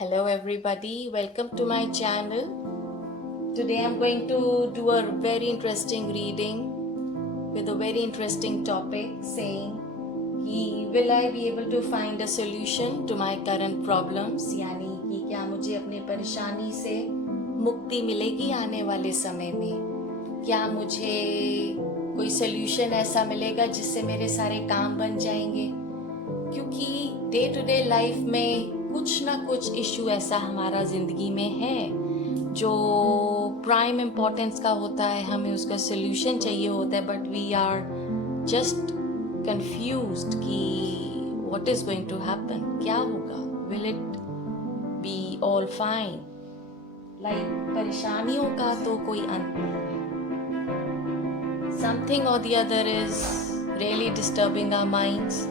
Hello everybody, welcome to my channel. Today I'm going to do a very interesting reading with a very interesting topic saying will I be able to find a solution to my current problems, यानी कि क्या मुझे अपने परेशानी से मुक्ति मिलेगी आने वाले समय में, क्या मुझे कोई सॉल्यूशन ऐसा मिलेगा जिससे मेरे सारे काम बन जाएंगे। क्योंकि डे टू डे लाइफ में कुछ ना कुछ इशू ऐसा हमारा ज़िंदगी में है जो प्राइम इम्पोर्टेंस का होता है, हमें उसका सल्यूशन चाहिए होता है, but we are just confused कि what is going to happen, क्या होगा, will it be all fine. Like परेशानियों का तो कोई अंत नहीं है। समथिंग और the other is really disturbing our minds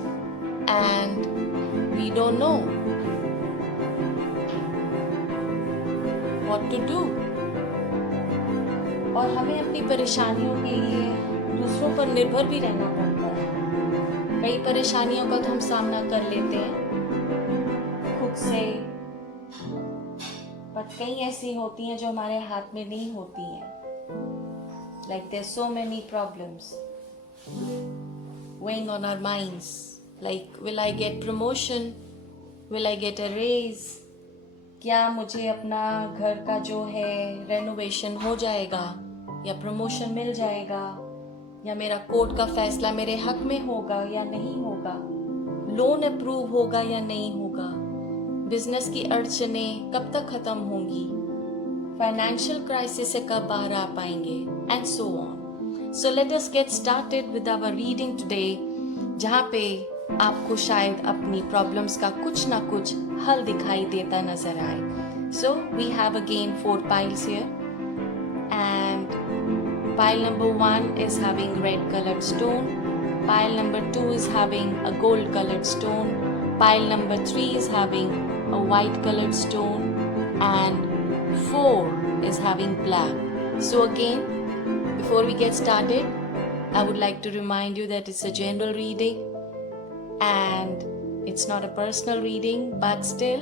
and we don't know what to do। और हमें अपनी परेशानियों के लिए दूसरों पर निर्भर भी रहना पड़ता है। कई परेशानियों का तो हम सामना कर लेते हैं खुद से, पर कई ऐसी होती हैं जो हमारे हाथ में नहीं होती हैं। Like there's so many problems weighing on our minds, like will I get promotion, will I get a raise, क्या मुझे अपना घर का जो है रेनोवेशन हो जाएगा या प्रमोशन मिल जाएगा, या मेरा कोर्ट का फैसला मेरे हक में होगा या नहीं होगा, लोन अप्रूव होगा या नहीं होगा, बिजनेस की अड़चनें कब तक खत्म होंगी, फाइनेंशियल क्राइसिस से कब बाहर आ पाएंगे, and so on. So let us get started with our reading today, जहाँ पे आपको शायद अपनी प्रॉब्लम्स का कुछ ना कुछ हल दिखाई देता नजर आए। So we have again 4 piles here, and pile number 1 is having red colored stone, pile number 2 is having a gold colored stone, pile number 3 is having a white colored stone, and 4 is having black. So again, before we get started, I would like to remind you that it's a general reading and it's not a personal reading, but still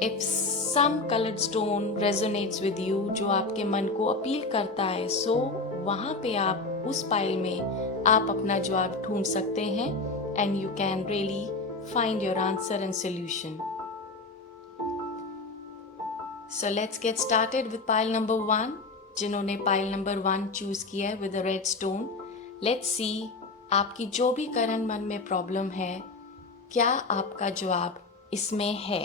if some colored stone resonates with you, जो आपके मन को appeal करता है, so वहाँ पे आप उस पाइल में आप अपना जवाब ढूंढ सकते हैं and you can really find your answer and solution. So let's get started with pile number 1. जिन्होंने pile number 1 choose किया है with a red stone, let's see आपकी जो भी करंट मन में प्रॉब्लम है, क्या आपका जवाब इसमें है।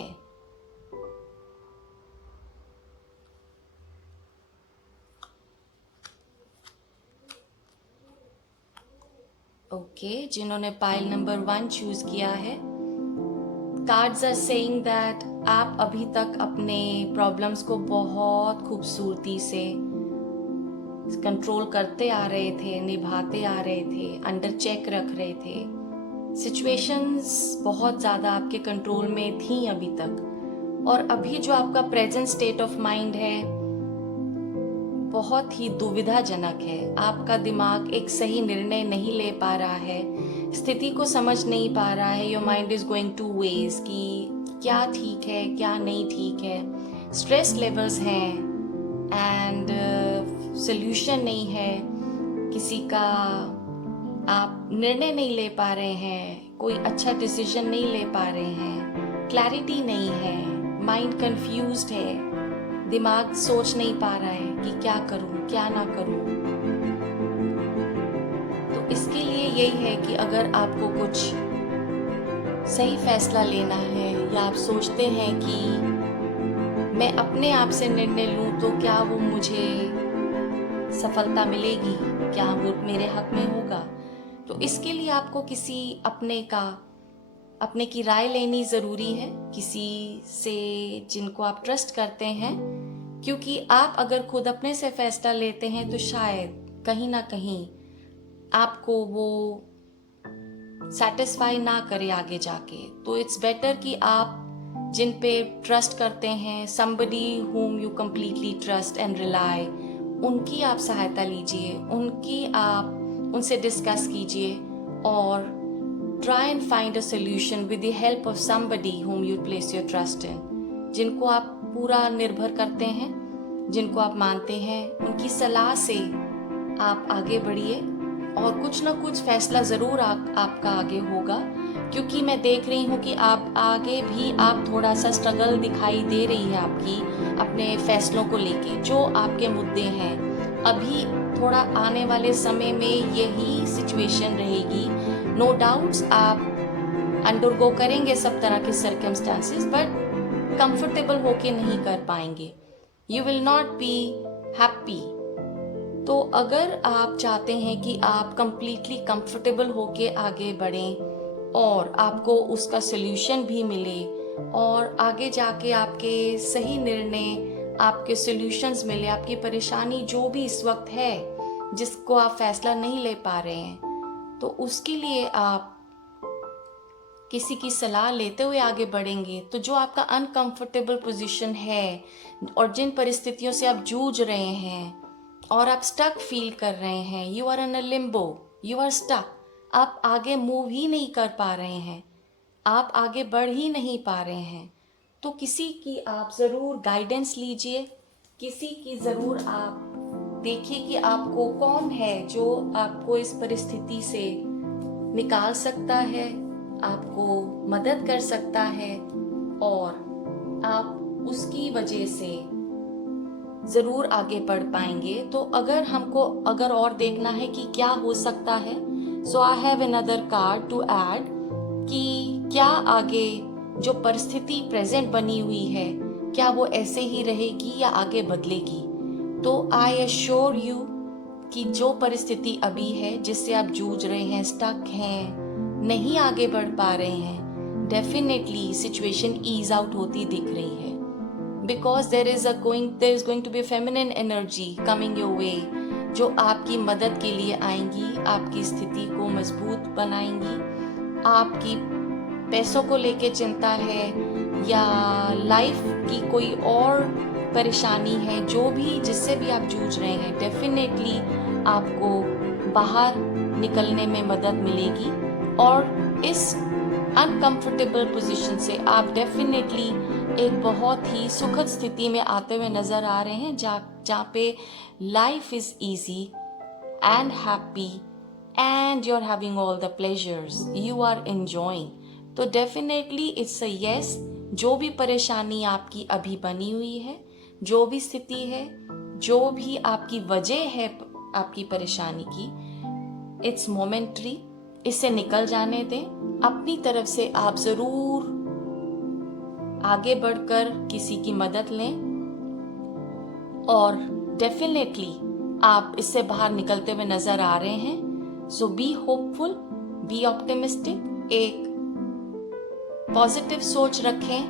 ओके, जिन्होंने पाइल नंबर 1 चूज किया है, कार्ड्स आर सेइंग दैट आप अभी तक अपने प्रॉब्लम्स को बहुत खूबसूरती से कंट्रोल करते आ रहे थे, निभाते आ रहे थे, अंडर चेक रख रहे थे। सिचुएशंस बहुत ज़्यादा आपके कंट्रोल में थी अभी तक, और अभी जो आपका प्रेजेंट स्टेट ऑफ माइंड है बहुत ही दुविधाजनक है। आपका दिमाग एक सही निर्णय नहीं ले पा रहा है, स्थिति को समझ नहीं पा रहा है। Your mind is going two ways कि क्या ठीक है क्या नहीं ठीक है, स्ट्रेस लेवल्स हैं एंड सॉल्यूशन नहीं है किसी का, आप निर्णय नहीं ले पा रहे हैं, कोई अच्छा डिसीजन नहीं ले पा रहे हैं, क्लैरिटी नहीं है, माइंड कंफ्यूज्ड है, दिमाग सोच नहीं पा रहा है कि क्या करूं क्या ना करूं। तो इसके लिए यही है कि अगर आपको कुछ सही फैसला लेना है, या आप सोचते हैं कि मैं अपने आप से निर्णय लूं तो क्या वो मुझे सफलता मिलेगी, क्या वो मेरे हक में होगा, तो इसके लिए आपको किसी अपने की राय लेनी ज़रूरी है, किसी से जिनको आप ट्रस्ट करते हैं। क्योंकि आप अगर खुद अपने से फैसला लेते हैं तो शायद कहीं ना कहीं आपको वो सेटिस्फाई ना करे आगे जाके। तो इट्स बेटर कि आप जिन पे ट्रस्ट करते हैं, somebody whom you completely trust and rely, उनकी आप सहायता लीजिए, उनसे डिस्कस कीजिए और try and find a solution with the help of somebody whom you place your trust in. जिनको आप पूरा निर्भर करते हैं, जिनको आप मानते हैं, उनकी सलाह से आप आगे बढ़िए और कुछ ना कुछ फैसला ज़रूर आपका आगे होगा, क्योंकि मैं देख रही हूँ कि आप आगे भी आप थोड़ा सा स्ट्रगल दिखाई दे रही है आपकी अपने फैसलों को लेके, जो आपके मुद्दे हैं। अभी थोड़ा आने वाले समय में यही सिचुएशन रहेगी। नो डाउट्स आप अंडरगो करेंगे सब तरह के सर्कमस्टांसेस, बट कंफर्टेबल होके नहीं कर पाएंगे। You will not be happy. तो अगर आप चाहते हैं कि आप कंप्लीटली कंफर्टेबल होके आगे बढ़ें और आपको उसका सल्यूशन भी मिले और आगे जाके आपके सही निर्णय, आपके सल्यूशंस मिले, आपकी परेशानी जो भी इस वक्त है जिसको आप फैसला नहीं ले पा रहे हैं, तो उसके लिए आप किसी की सलाह लेते हुए आगे बढ़ेंगे, तो जो आपका अनकंफर्टेबल पोजीशन है और जिन परिस्थितियों से आप जूझ रहे हैं और आप स्टक फील कर रहे हैं, you are in a limbo, you are stuck, आप आगे मूव ही नहीं कर पा रहे हैं, आप आगे बढ़ ही नहीं पा रहे हैं, तो किसी की आप ज़रूर गाइडेंस लीजिए, किसी की ज़रूर आप देखिए कि आपको कौन है जो आपको इस परिस्थिति से निकाल सकता है, आपको मदद कर सकता है और आप उसकी वजह से ज़रूर आगे बढ़ पाएंगे। तो अगर और देखना है कि क्या हो सकता है, so I have another card to add कि क्या आगे जो परिस्थिति प्रेजेंट बनी हुई है, क्या वो ऐसे ही रहेगी या आगे बदलेगी। तो आई एश्योर यू कि जो परिस्थिति अभी है जिससे आप जूझ रहे हैं, स्टक हैं, नहीं आगे बढ़ पा रहे हैं, डेफिनेटली सिचुएशन ईज आउट होती दिख रही है, because there is going to be feminine energy coming your way, जो आपकी मदद के लिए आएंगी, आपकी स्थिति को मजबूत बनाएंगी। आपकी पैसों को लेके चिंता है या लाइफ की कोई और परेशानी है, जो भी जिससे भी आप जूझ रहे हैं, डेफिनेटली आपको बाहर निकलने में मदद मिलेगी और इस अनकंफर्टेबल पोजीशन से आप डेफिनेटली एक बहुत ही सुखद स्थिति में आते हुए नजर आ रहे हैं, जहाँ पे life is easy and happy and you're having all the pleasures, you are enjoying. तो definitely it's a yes। जो भी परेशानी आपकी अभी बनी हुई है, जो भी स्थिति है, जो भी आपकी वजह है आपकी परेशानी की, it's momentary, इससे निकल जाने दें। अपनी तरफ से आप ज़रूर आगे बढ़कर किसी की मदद लें और डेफिनेटली आप इससे बाहर निकलते हुए नज़र आ रहे हैं। सो बी होपफुल, बी ऑप्टिमिस्टिक, एक पॉजिटिव सोच रखें,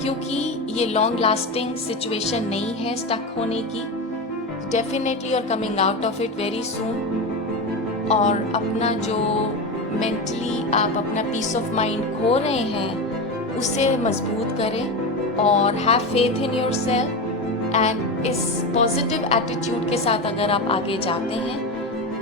क्योंकि ये लॉन्ग लास्टिंग सिचुएशन नहीं है स्टक होने की। डेफिनेटली और coming out of it very soon. और अपना जो मेंटली आप अपना पीस ऑफ माइंड खो रहे हैं, उसे मजबूत करें और have faith in yourself. And इस पॉजिटिव एटीट्यूड के साथ अगर आप आगे जाते हैं,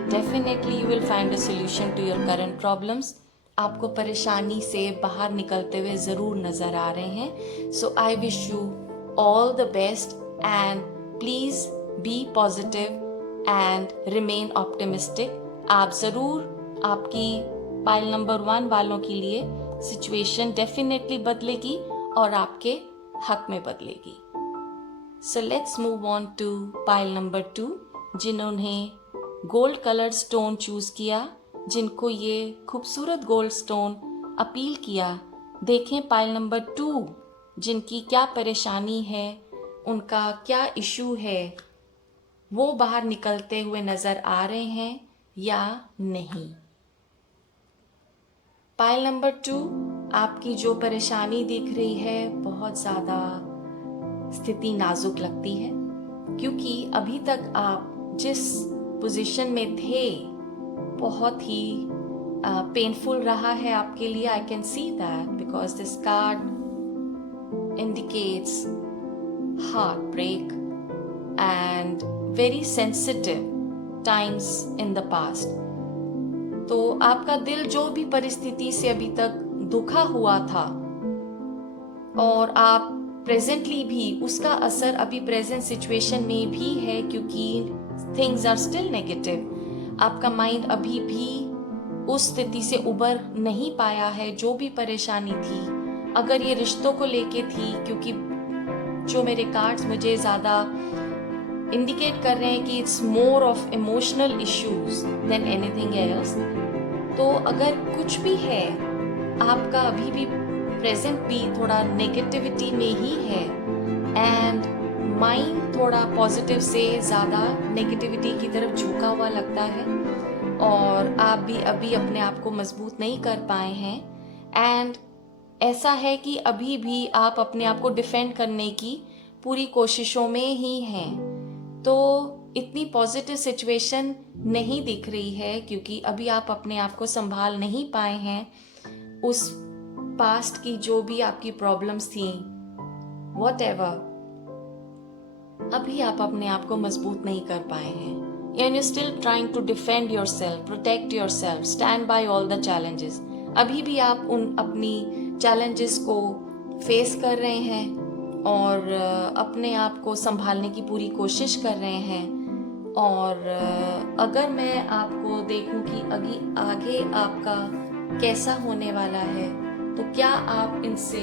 definitely you will find a solution to your current problems. आपको परेशानी से बाहर निकलते हुए ज़रूर नज़र आ रहे हैं। So I wish you all the best and please be positive and remain optimistic. आप ज़रूर आपकी पाइल नंबर 1 वालों के लिए सिचुएशन डेफिनेटली बदलेगी और आपके हक में बदलेगी। So let's move on to pile number 2, जिन्होंने गोल्ड कलर्ड स्टोन चूज किया, जिनको ये खूबसूरत गोल्ड स्टोन अपील किया। देखें पाइल नंबर 2 जिनकी क्या परेशानी है, उनका क्या इशू है, वो बाहर निकलते हुए नजर आ रहे हैं या नहीं। पाइल नंबर 2, आपकी जो परेशानी दिख रही है, बहुत ज़्यादा स्थिति नाजुक लगती है, क्योंकि अभी तक आप जिस पोजीशन में थे बहुत ही पेनफुल रहा है आपके लिए। I can see that because this card indicates heart break and very sensitive times in the past. तो आपका दिल जो भी परिस्थिति से अभी तक दुखा हुआ था और आप प्रेजेंटली भी उसका असर अभी प्रेजेंट सिचुएशन में भी है, क्योंकि थिंग्स आर स्टिल नेगेटिव। आपका माइंड अभी भी उस स्थिति से उबर नहीं पाया है। जो भी परेशानी थी, अगर ये रिश्तों को लेके थी, क्योंकि जो मेरे कार्ड्स मुझे ज़्यादा इंडिकेट कर रहे हैं कि it's more of emotional issues than anything else. तो अगर कुछ भी है, आपका अभी भी प्रेजेंट भी थोड़ा नेगेटिविटी में ही है एंड माइंड थोड़ा पॉजिटिव से ज़्यादा नेगेटिविटी की तरफ झुका हुआ लगता है, और आप भी अभी अपने आप को मजबूत नहीं कर पाए हैं। एंड ऐसा है कि अभी भी आप अपने आप को डिफेंड करने की पूरी कोशिशों में ही हैं। तो इतनी पॉजिटिव सिचुएशन नहीं दिख रही है, क्योंकि अभी आप अपने आप को संभाल नहीं पाए हैं। उस पास्ट की जो भी आपकी प्रॉब्लम्स थी, व्हाटएवर, अभी आप अपने आप को मजबूत नहीं कर पाए हैं। And you still trying to defend yourself, protect yourself, stand by all the challenges. अभी भी आप उन अपनी चैलेंजेस को फेस कर रहे हैं और अपने आप को संभालने की पूरी कोशिश कर रहे हैं। और अगर मैं आपको देखूं कि आगे आपका कैसा होने वाला है, तो क्या आप इनसे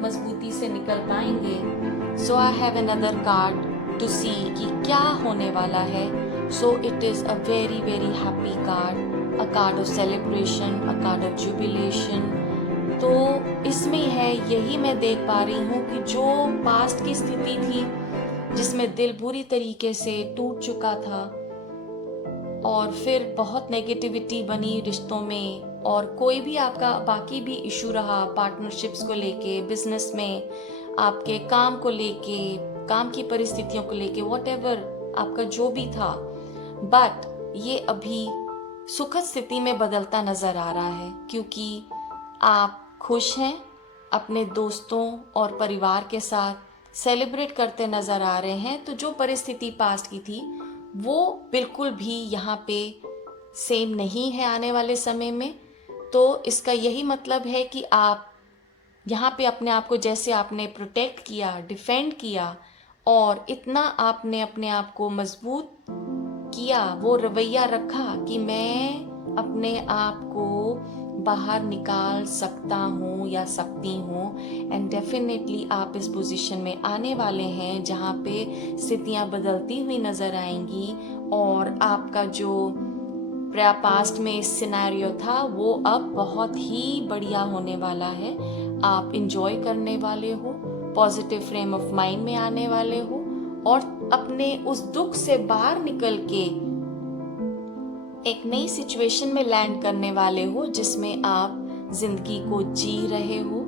मजबूती से निकल पाएंगे। So I have another card to see कि क्या होने वाला है। So it is a very very happy card, a card of celebration, a card of jubilation. तो इसमें है, यही मैं देख पा रही हूँ कि जो पास्ट की स्थिति थी जिसमें दिल बुरी तरीके से टूट चुका था और फिर बहुत नेगेटिविटी बनी रिश्तों में, और कोई भी आपका बाकी भी इशू रहा पार्टनरशिप्स को लेके, बिजनेस में, आपके काम को लेके, काम की परिस्थितियों को लेके, व्हाटएवर आपका जो भी था, बट ये अभी सुखद स्थिति में बदलता नजर आ रहा है, क्योंकि आप खुश हैं, अपने दोस्तों और परिवार के साथ सेलिब्रेट करते नजर आ रहे हैं। तो जो परिस्थिति पास्ट की थी वो बिल्कुल भी यहाँ पे सेम नहीं है आने वाले समय में। तो इसका यही मतलब है कि आप यहाँ पे अपने आप को जैसे आपने प्रोटेक्ट किया, डिफेंड किया, और इतना आपने अपने आप को मजबूत किया, वो रवैया रखा कि मैं अपने आप को बाहर निकाल सकता हूँ या सकती हूँ। एंड डेफिनेटली आप इस पोजीशन में आने वाले हैं जहाँ पे स्थितियाँ बदलती हुई नज़र आएंगी, और आपका जो पास्ट में सिनेरियो था वो अब बहुत ही बढ़िया होने वाला है। आप इंजॉय करने वाले हो, पॉजिटिव फ्रेम ऑफ माइंड में आने वाले हो, और अपने उस दुख से बाहर निकल के एक नई सिचुएशन में लैंड करने वाले हो, जिसमें आप जिंदगी को जी रहे हो,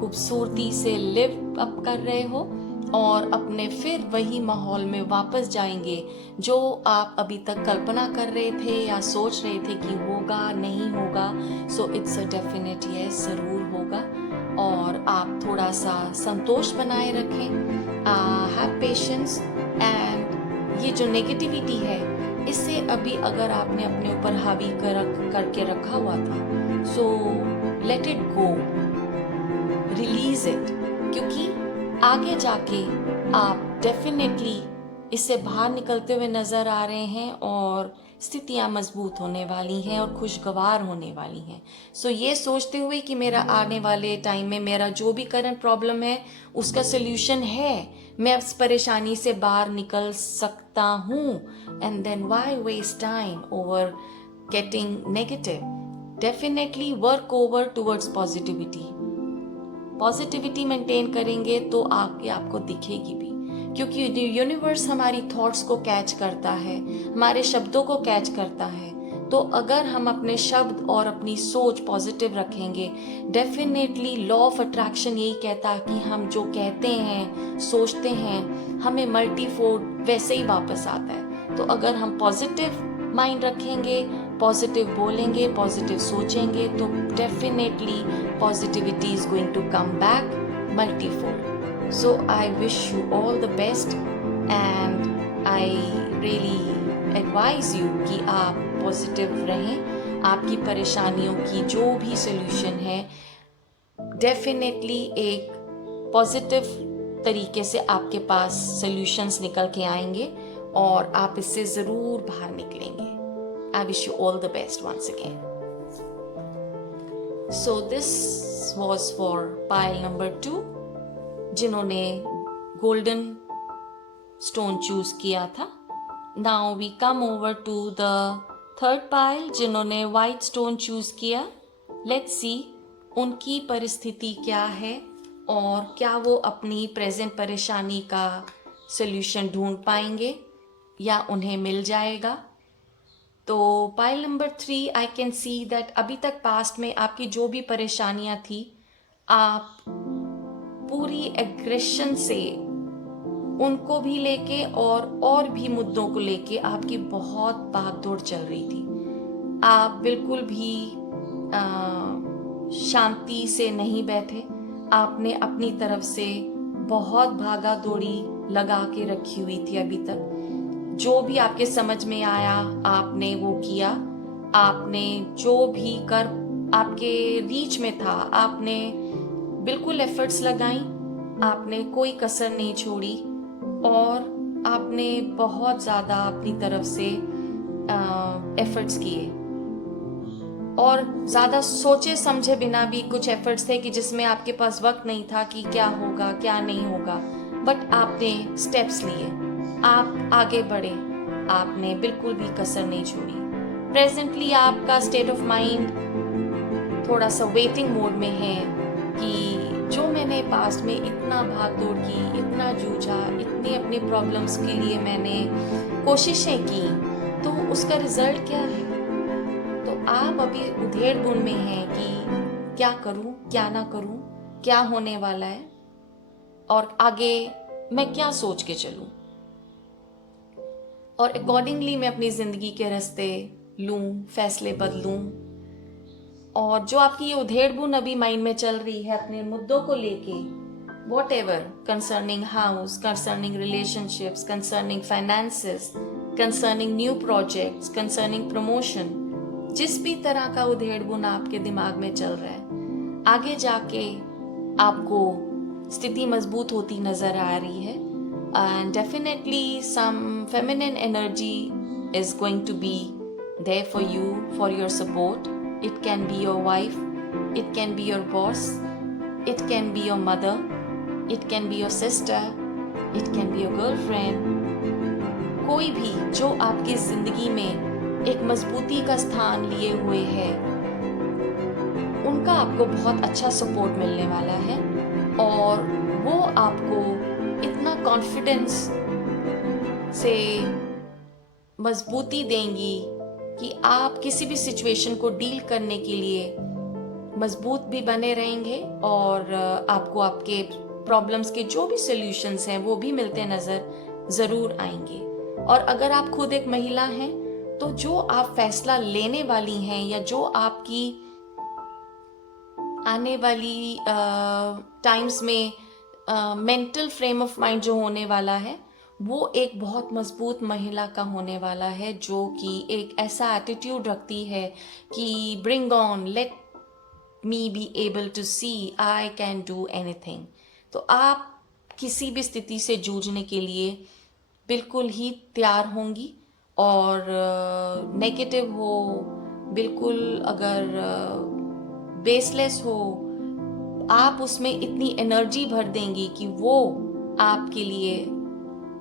खूबसूरती से लिव अप कर रहे हो, और अपने फिर वही माहौल में वापस जाएंगे जो आप अभी तक कल्पना कर रहे थे या सोच रहे थे कि होगा नहीं होगा। So it's a definite yes, ज़रूर होगा। और आप थोड़ा सा संतोष बनाए रखें, हैव पेशेंस। एंड ये जो नेगेटिविटी है, इससे अभी अगर आपने अपने ऊपर हावी करके रखा हुआ था, so let it go, release it, क्योंकि आगे जाके आप डेफिनेटली इससे बाहर निकलते हुए नजर आ रहे हैं, और स्थितियां मजबूत होने वाली हैं और खुशगवार होने वाली हैं। सो ये सोचते हुए कि मेरा आने वाले टाइम में मेरा जो भी करंट प्रॉब्लम है उसका सोल्यूशन है, मैं इस परेशानी से बाहर निकल सकता हूँ, and then why waste time over getting negative. Definitely work over towards positivity. Positivity maintain करेंगे तो आगे आपको दिखेगी भी, क्योंकि यूनिवर्स हमारी थॉट्स को कैच करता है, हमारे शब्दों को कैच करता है। तो अगर हम अपने शब्द और अपनी सोच पॉजिटिव रखेंगे, डेफिनेटली लॉ ऑफ अट्रैक्शन यही कहता है कि हम जो कहते हैं, सोचते हैं, हमें मल्टीफोल्ड वैसे ही वापस आता है। तो अगर हम पॉजिटिव माइंड रखेंगे, पॉजिटिव बोलेंगे, पॉजिटिव सोचेंगे, तो definitely positivity is going to come back multifold. So I wish you all the best, and I really advise you कि आप पॉजिटिव रहें। आपकी परेशानियों की जो भी सोल्यूशन है, डेफिनेटली एक पॉजिटिव तरीके से आपके पास सॉल्यूशंस निकल के आएंगे और आप इससे ज़रूर बाहर निकलेंगे। I wish you all the best once again. So this was for pile number 2 जिन्होंने गोल्डन स्टोन चूज किया था। Now we come over to the third pile जिन्होंने वाइट स्टोन चूज किया। लेट्स सी उनकी परिस्थिति क्या है और क्या वो अपनी प्रेजेंट परेशानी का सल्यूशन ढूंढ पाएंगे या उन्हें मिल जाएगा। तो pile number 3 I can see that अभी तक पास्ट में आपकी जो भी परेशानियां थी, आप पूरी एग्रेशन से उनको भी लेके और भी मुद्दों को लेके आपकी बहुत भागदौड़ चल रही थी। आप बिल्कुल भी शांति से नहीं बैठे। आपने अपनी तरफ से बहुत भागा दौड़ी लगा के रखी हुई थी। अभी तक जो भी आपके समझ में आया आपने वो किया। आपने जो भी कर आपके रीच में था आपने बिल्कुल एफर्ट्स लगाई। आपने कोई कसर नहीं छोड़ी और आपने बहुत ज़्यादा अपनी तरफ से एफर्ट्स किए और ज़्यादा सोचे समझे बिना भी कुछ एफर्ट्स थे कि जिसमें आपके पास वक्त नहीं था कि क्या होगा क्या नहीं होगा, बट आपने स्टेप्स लिए, आप आगे बढ़े, आपने बिल्कुल भी कसर नहीं छोड़ी। प्रेजेंटली आपका स्टेट ऑफ माइंड थोड़ा सा वेटिंग मोड में है कि जो मैंने पास्ट में इतना भाग दौड़ की, इतना जूझा, इतने अपने प्रॉब्लम्स के लिए मैंने कोशिशें की, तो उसका रिजल्ट क्या है। तो आप अभी उधेड़-बुन में हैं कि क्या करूं, क्या ना करूं, क्या होने वाला है और आगे मैं क्या सोच के चलूं और अकॉर्डिंगली मैं अपनी जिंदगी के रास्ते लूं, फैसले बदलूं। और जो आपकी ये उधेड़-बुन अभी माइंड में चल रही है अपने मुद्दों को लेके, what ever, concerning house, concerning relationships, concerning finances, concerning new projects, concerning promotion, जिस भी तरह का उधेड़-बुन आपके दिमाग में चल रहा है, आगे जाके आपको स्थिति मजबूत होती नजर आ रही है। And definitely some feminine energy is going to be there for you, for your support. It can be your wife, it can be your boss, it can be your mother, it can be your sister, it can be your girlfriend. कोई भी जो आपकी जिंदगी में एक मजबूती का स्थान लिए हुए है, उनका आपको बहुत अच्छा सपोर्ट मिलने वाला है और वो आपको इतना कॉन्फिडेंस से मजबूती देंगी कि आप किसी भी सिचुएशन को डील करने के लिए मजबूत भी बने रहेंगे और आपको आपके प्रॉब्लम्स के जो भी सॉल्यूशंस हैं वो भी मिलते नज़र ज़रूर आएंगे। और अगर आप खुद एक महिला हैं तो जो आप फैसला लेने वाली हैं या जो आपकी आने वाली टाइम्स में मेंटल फ्रेम ऑफ माइंड जो होने वाला है वो एक बहुत मजबूत महिला का होने वाला है, जो कि एक ऐसा एटीट्यूड रखती है कि bring on, let me be able to see, I can do anything. तो आप किसी भी स्थिति से जूझने के लिए बिल्कुल ही तैयार होंगी और नेगेटिव हो, बिल्कुल अगर बेसलेस हो, आप उसमें इतनी एनर्जी भर देंगी कि वो आपके लिए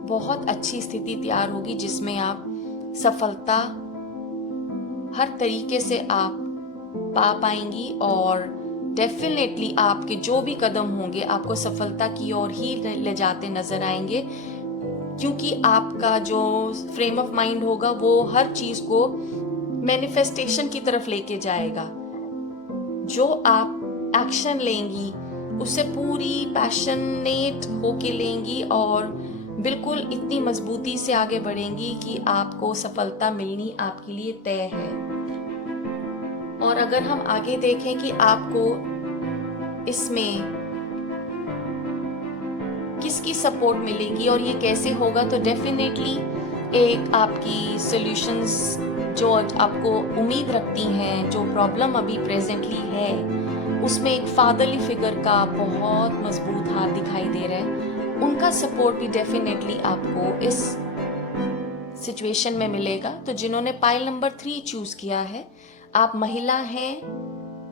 बहुत अच्छी स्थिति तैयार होगी जिसमें आप सफलता हर तरीके से आप पा पाएंगी और डेफिनेटली आपके जो भी कदम होंगे आपको सफलता की ओर ही ले जाते नजर आएंगे, क्योंकि आपका जो फ्रेम ऑफ माइंड होगा वो हर चीज को मैनिफेस्टेशन की तरफ लेके जाएगा। जो आप एक्शन लेंगी उससे पूरी पैशनेट होके लेंगी और बिल्कुल इतनी मजबूती से आगे बढ़ेंगी कि आपको सफलता मिलनी आपके लिए तय है। और अगर हम आगे देखें कि आपको इसमें किसकी सपोर्ट मिलेगी और ये कैसे होगा, तो डेफिनेटली एक आपकी सॉल्यूशंस जो आपको उम्मीद रखती हैं, जो प्रॉब्लम अभी प्रेजेंटली है उसमें एक फादरली फिगर का बहुत मजबूत हाथ दिखाई दे रहा है उनका सपोर्ट भी डेफिनेटली आपको इस सिचुएशन में मिलेगा। तो जिन्होंने पाइल नंबर 3 चूज किया है, आप महिला हैं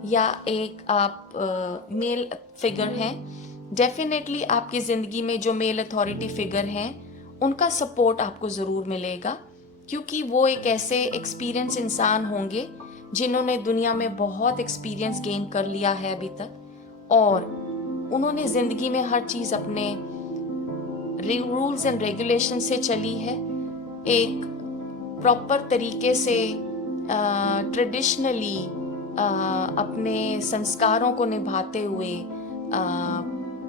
या एक आप मेल फिगर हैं, डेफिनेटली आपकी जिंदगी में जो मेल अथॉरिटी फिगर हैं उनका सपोर्ट आपको जरूर मिलेगा, क्योंकि वो एक ऐसे एक्सपीरियंस इंसान होंगे जिन्होंने दुनिया में बहुत एक्सपीरियंस गेन कर लिया है अभी तक, और उन्होंने जिंदगी में हर चीज अपने रूल्स एंड रेगुलेशन से चली है, एक प्रॉपर तरीके से ट्रेडिशनली अपने संस्कारों को निभाते हुए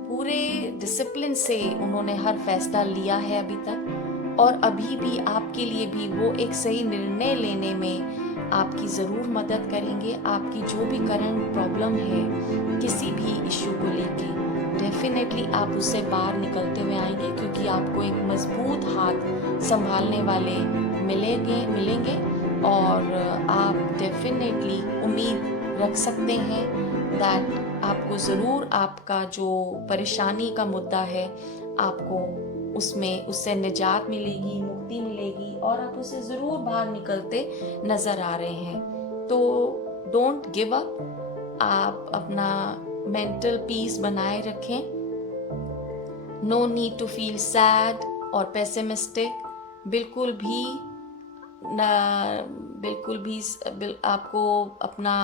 पूरे डिसिप्लिन से उन्होंने हर फैसला लिया है अभी तक, और अभी भी आपके लिए भी वो एक सही निर्णय लेने में आपकी ज़रूर मदद करेंगे। आपकी जो भी करंट प्रॉब्लम है किसी भी इश्यू को लेके, डेफिनेटली आप उससे बाहर निकलते हुए आएंगे, क्योंकि आपको एक मजबूत हाथ संभालने वाले मिलेंगे और आप डेफिनेटली उम्मीद रख सकते हैं दैट आपको ज़रूर आपका जो परेशानी का मुद्दा है आपको उससे निजात मिलेगी, मुक्ति मिलेगी, और आप उससे ज़रूर बाहर निकलते नज़र आ रहे हैं। तो डोंट गिव अप, आप अपना मेंटल पीस बनाए रखें। No need to feel sad और पेसिमिस्टिक, बिल्कुल भी आपको अपना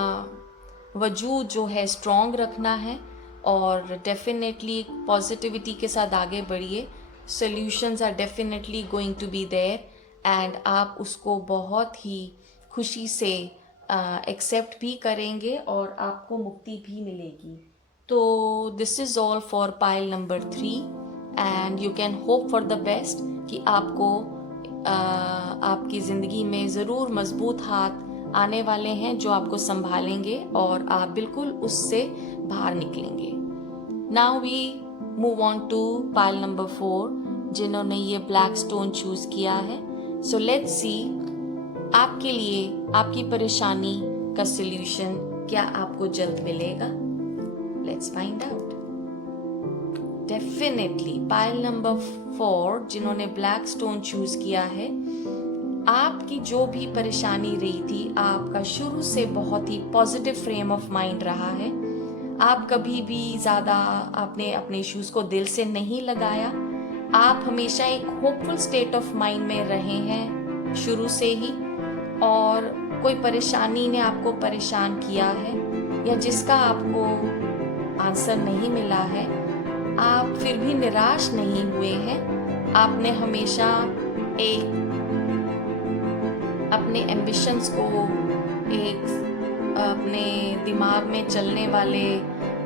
वजूद जो है स्ट्रॉन्ग रखना है, और डेफिनेटली पॉजिटिविटी के साथ आगे बढ़िए। Solutions are definitely going to be there, and आप उसको बहुत ही खुशी से एक्सेप्ट भी करेंगे और आपको मुक्ति भी मिलेगी। तो this is all for pile number 3, and you can hope for the best कि आपको आपकी ज़िंदगी में ज़रूर मजबूत हाथ आने वाले हैं जो आपको संभालेंगे और आप बिल्कुल उससे बाहर निकलेंगे। Now we move on to pile number 4, जिन्होंने ये ब्लैक स्टोन चूज किया है। सो लेट्स सी आपके लिए आपकी परेशानी का सल्यूशन क्या आपको जल्द मिलेगा। Let's find out. Definitely pile number 4 जिन्होंने ब्लैक स्टोन चूज किया है, आपकी जो भी परेशानी रही थी, आपका शुरू से बहुत ही पॉजिटिव फ्रेम ऑफ माइंड रहा है। आप कभी भी ज़्यादा आपने अपने इश्यूज को दिल से नहीं लगाया। आप हमेशा एक होपफुल स्टेट ऑफ माइंड में रहे हैं शुरू से ही, और कोई परेशानी ने आपको परेशान किया है या जिसका आपको आंसर नहीं मिला है, आप फिर भी निराश नहीं हुए हैं। आपने हमेशा एक अपने एम्बिशंस को, एक अपने दिमाग में चलने वाले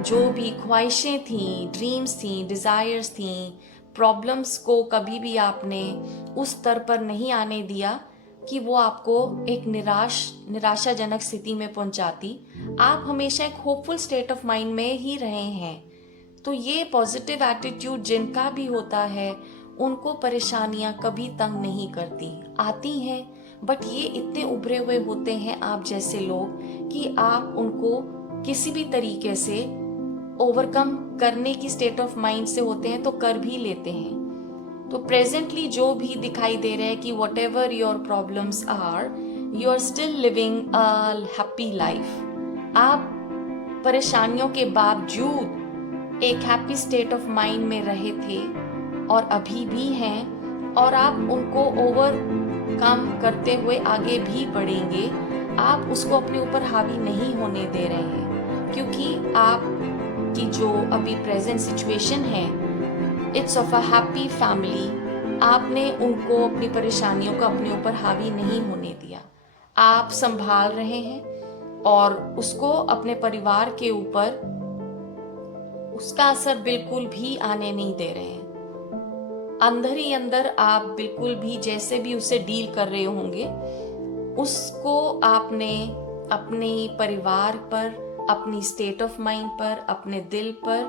जो भी ख्वाहिशें थीं, ड्रीम्स थीं, डिज़ायर्स थीं, प्रॉब्लम्स को कभी भी आपने उस स्तर पर नहीं आने दिया कि वो आपको एक निराशाजनक स्थिति में पहुंचाती। आप हमेशा एक होपफुल स्टेट ऑफ माइंड में ही रहे हैं। तो ये पॉजिटिव एटीट्यूड जिनका भी होता है, उनको परेशानियां कभी तंग नहीं करती। आती हैं, बट ये इतने उभरे हुए होते हैं आप जैसे लोग कि आप उनको किसी भी तरीके से ओवरकम करने की स्टेट ऑफ माइंड से होते हैं तो कर भी लेते हैं। तो प्रेजेंटली जो भी दिखाई दे रहा है कि whatever your problems are, you are still living a happy life. आप परेशानियों के बावजूद एक हैप्पी स्टेट ऑफ माइंड में रहे थे और अभी भी हैं, और आप उनको ओवरकम करते हुए आगे भी बढ़ेंगे। आप उसको अपने ऊपर हावी नहीं होने दे रहे हैं, क्योंकि आपकी जो अभी प्रेजेंट सिचुएशन है, it's of a happy family. आपने उनको अपनी परेशानियों को अपने ऊपर हावी नहीं होने दिया। आप संभाल रहे हैं और उसको अपने परिवार के ऊपर उसका असर बिल्कुल भी आने नहीं दे रहे हैं। अंदर ही अंदर आप बिल्कुल भी जैसे भी उसे डील कर रहे होंगे, उसको आपने अपने परिवार पर, अपनी स्टेट ऑफ माइंड पर, अपने दिल पर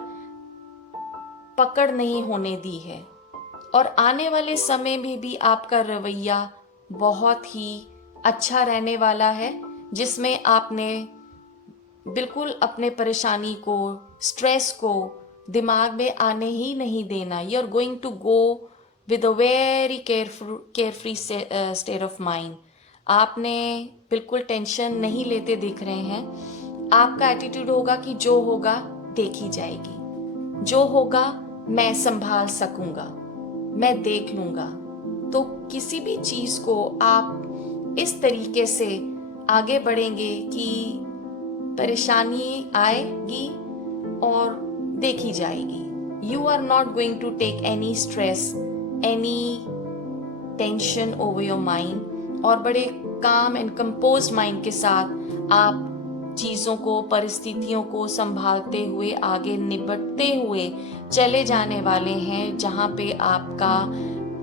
पकड़ नहीं होने दी है। और आने वाले समय में भी आपका रवैया बहुत ही अच्छा रहने वाला है, जिसमें आपने बिल्कुल अपने परेशानी को, स्ट्रेस को दिमाग में आने ही नहीं देना। You are going to go with a very carefree state of mind. आपने बिल्कुल टेंशन नहीं लेते दिख रहे हैं। आपका एटीट्यूड होगा कि जो होगा देखी जाएगी, जो होगा मैं संभाल सकूंगा, मैं देख लूंगा। तो किसी भी चीज को आप इस तरीके से आगे बढ़ेंगे कि परेशानी आएगी और देखी जाएगी। You are not going to take any stress, any tension over your mind, और बड़े काम एंड कंपोज माइंड के साथ आप चीज़ों को, परिस्थितियों को संभालते हुए, आगे निपटते हुए चले जाने वाले हैं। जहाँ पे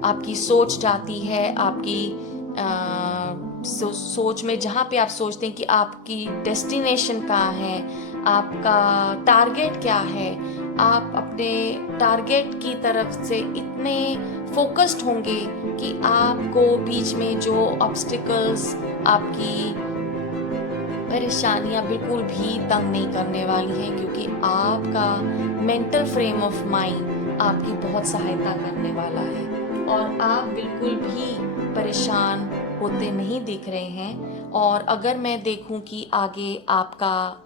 आपकी सोच जाती है, आपकी सोच में जहाँ पे आप सोचते हैं कि आपकी डेस्टिनेशन कहाँ है, आपका टारगेट क्या है, आप अपने टारगेट की तरफ से इतने फोकस्ड होंगे कि आपको बीच में जो ऑब्स्टिकल्स, आपकी परेशानियां बिल्कुल भी तंग नहीं करने वाली हैं, क्योंकि आपका मेंटल फ्रेम ऑफ माइंड आपकी बहुत सहायता करने वाला है और आप बिल्कुल भी परेशान होते नहीं दिख रहे हैं। और अगर मैं देखूं कि आगे आपका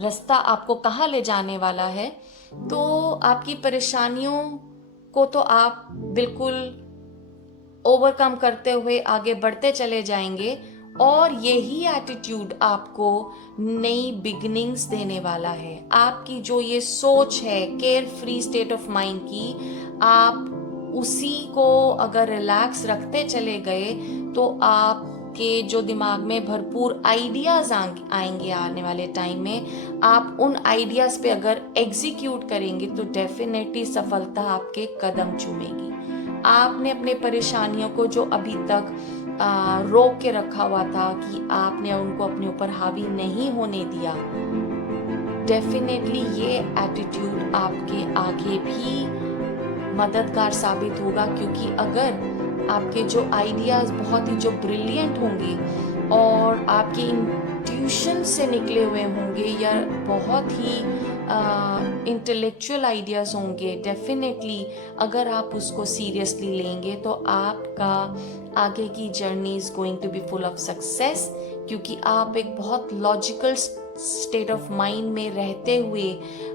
रास्ता आपको कहाँ ले जाने वाला है, तो आपकी परेशानियों को तो आप बिल्कुल ओवरकम करते हुए आगे बढ़ते चले जाएंगे, और यही एटीट्यूड आपको नई बिगिनिंग्स देने वाला है। आपकी जो ये सोच है care free state of mind की, आप उसी को अगर रिलैक्स रखते चले गए तो आपके जो दिमाग में भरपूर आइडियाज आएंगे आने वाले टाइम में, आप उन आइडियाज पे अगर एग्जीक्यूट करेंगे तो डेफिनेटली सफलता आपके कदम चूमेगी। आपने अपने परेशानियों को जो अभी तक रोक के रखा हुआ था कि आपने उनको अपने ऊपर हावी नहीं होने दिया, डेफिनेटली ये एटीट्यूड आपके आगे भी मददगार साबित होगा। क्योंकि अगर आपके जो आइडियाज बहुत ही जो ब्रिलियंट होंगे और आपके इंट्यूशन से निकले हुए होंगे या बहुत ही इंटेलेक्चुअल आइडियाज होंगे, डेफिनेटली अगर आप उसको सीरियसली लेंगे तो आपका आगे की journey is going to be full of success. क्योंकि आप एक बहुत लॉजिकल स्टेट ऑफ माइंड में रहते हुए,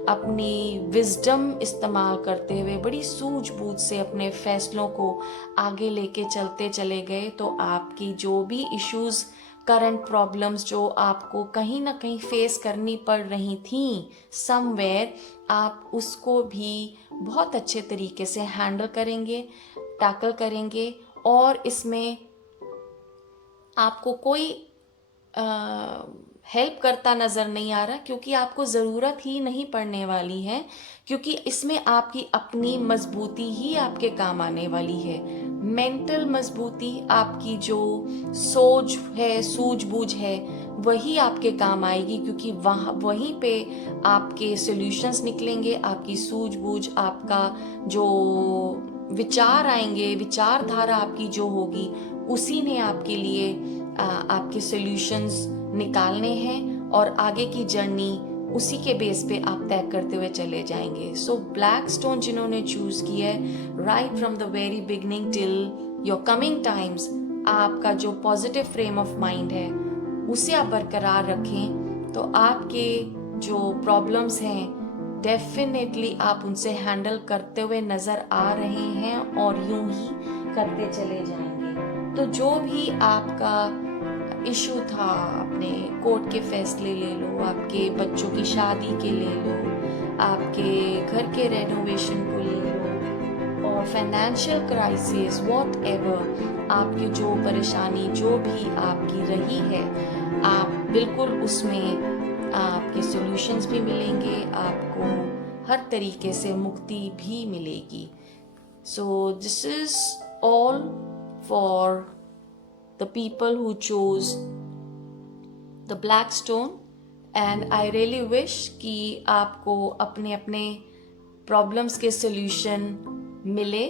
अपनी विजडम इस्तेमाल करते हुए, बड़ी सूझबूझ से अपने फैसलों को आगे लेके चलते चले गए, तो आपकी जो भी इश्यूज, करंट प्रॉब्लम्स जो आपको कहीं ना कहीं फेस करनी पड़ रही थी समवेयर, आप उसको भी बहुत अच्छे तरीके से हैंडल करेंगे, टैकल करेंगे, और इसमें आपको कोई हेल्प करता नज़र नहीं आ रहा, क्योंकि आपको ज़रूरत ही नहीं पड़ने वाली है। क्योंकि इसमें आपकी अपनी मजबूती ही आपके काम आने वाली है। मेंटल मजबूती, आपकी जो सोच है, सूझबूझ है, वही आपके काम आएगी। क्योंकि वहीं पे आपके सॉल्यूशंस निकलेंगे, आपकी सूझबूझ, आपका जो विचार आएंगे, विचारधारा आपकी जो होगी, उसी ने आपके लिए आपके सॉल्यूशंस निकालने हैं, और आगे की जर्नी उसी के बेस पे आप तय करते हुए चले जाएंगे। सो ब्लैक स्टोन जिन्होंने चूज किया है, right from the very beginning till your coming times, आपका जो पॉजिटिव फ्रेम ऑफ माइंड है उसे आप बरकरार रखें, तो आपके जो प्रॉब्लम्स हैं डेफिनेटली आप उनसे हैंडल करते हुए नजर आ रहे हैं, और यूं ही करते चले जाएंगे। तो जो भी आपका इशू था, अपने कोर्ट के फैसले ले लो, आपके बच्चों की शादी के ले लो, आपके घर के रेनोवेशन को ले लो, और फाइनेंशियल क्राइसिस, वॉट एवर आपकी जो परेशानी जो भी आपकी रही है, आप बिल्कुल उसमें आपके सॉल्यूशंस भी मिलेंगे, आपको हर तरीके से मुक्ति भी मिलेगी। So this is all for the people who chose the black stone, and I really wish कि आपको अपने अपने प्रॉब्लम्स के सॉल्यूशन मिले